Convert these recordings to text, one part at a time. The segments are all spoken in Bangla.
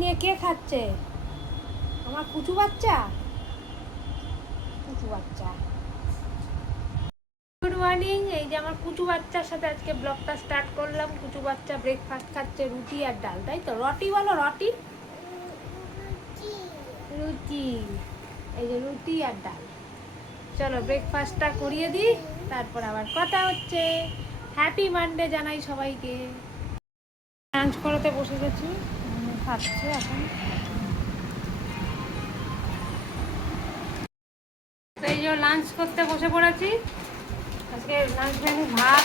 নিয়ে কে খাচ্ছে? আমার কুচু বাচ্চা। কুচু বাচ্চা, গুড মর্নিং। এই যে আমার কুচু বাচ্চার সাথে আজকে ব্লগটা স্টার্ট করলাম। কুচু বাচ্চা ব্রেকফাস্ট খাচ্ছে রুটি আর ডাল, তাই তো? রটি বলো, রটি। রুটি, এই যে রুটি আর ডাল। চলো ব্রেকফাস্টটা করিয়ে দিই, তারপর আবার কথা হচ্ছে। হ্যাপি মানডে জানাই সবাইকে। লাঞ্চ করতে বসে গেছি, খাচ্ছে এখন। তো এই যে লাঞ্চ করতে বসে পড়েছি। আজকে লাঞ্চ মেনু ভাত,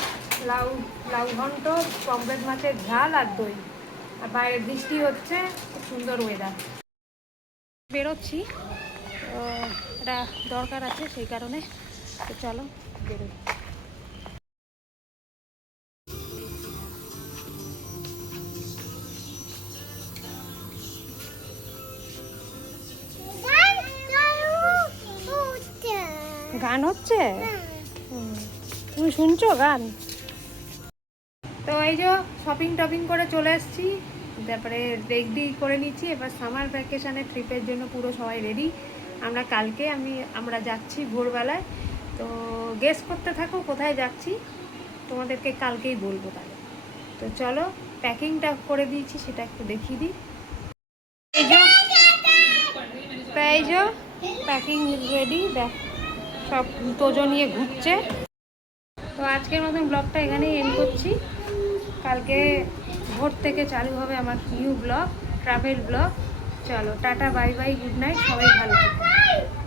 লাউ লাউ ঘন্ট, পমফ্রেট মাছের ঝাল আর দই। আর বাইরে বৃষ্টি হচ্ছে, খুব সুন্দর ওয়েদার। বেরোচ্ছি, এটা দরকার আছে সেই কারণে। তো চলো বেরোই। গান হচ্ছে? তুমি শুনছো গান? তো এই যে শপিং টপিং করে চলে এসেছি, তারপরে রেডি করে নিচ্ছি। এবার সামার ভ্যাকেশানের ট্রিপের জন্য পুরো সবাই রেডি। আমরা যাচ্ছি ভোরবেলায়। তো গেস করতে থাকো কোথায় যাচ্ছি, তোমাদেরকে কালকেই বলবো তাহলে। তো চলো প্যাকিংটা করে দিয়েছি, সেটা একটু দেখিয়ে দিই। এই যে প্যাকিং রেডি, দেখ সব তোজো নিয়ে ঘুরছে। তো আজকের মতন ব্লগটা এখানেই এন্ড করছি। কালকে ভোর থেকে চালু হবে আমার নিউ ব্লগ, ট্রাভেল ব্লগ। চলো tata, bye bye, good night, সবাই ভালো থাকো।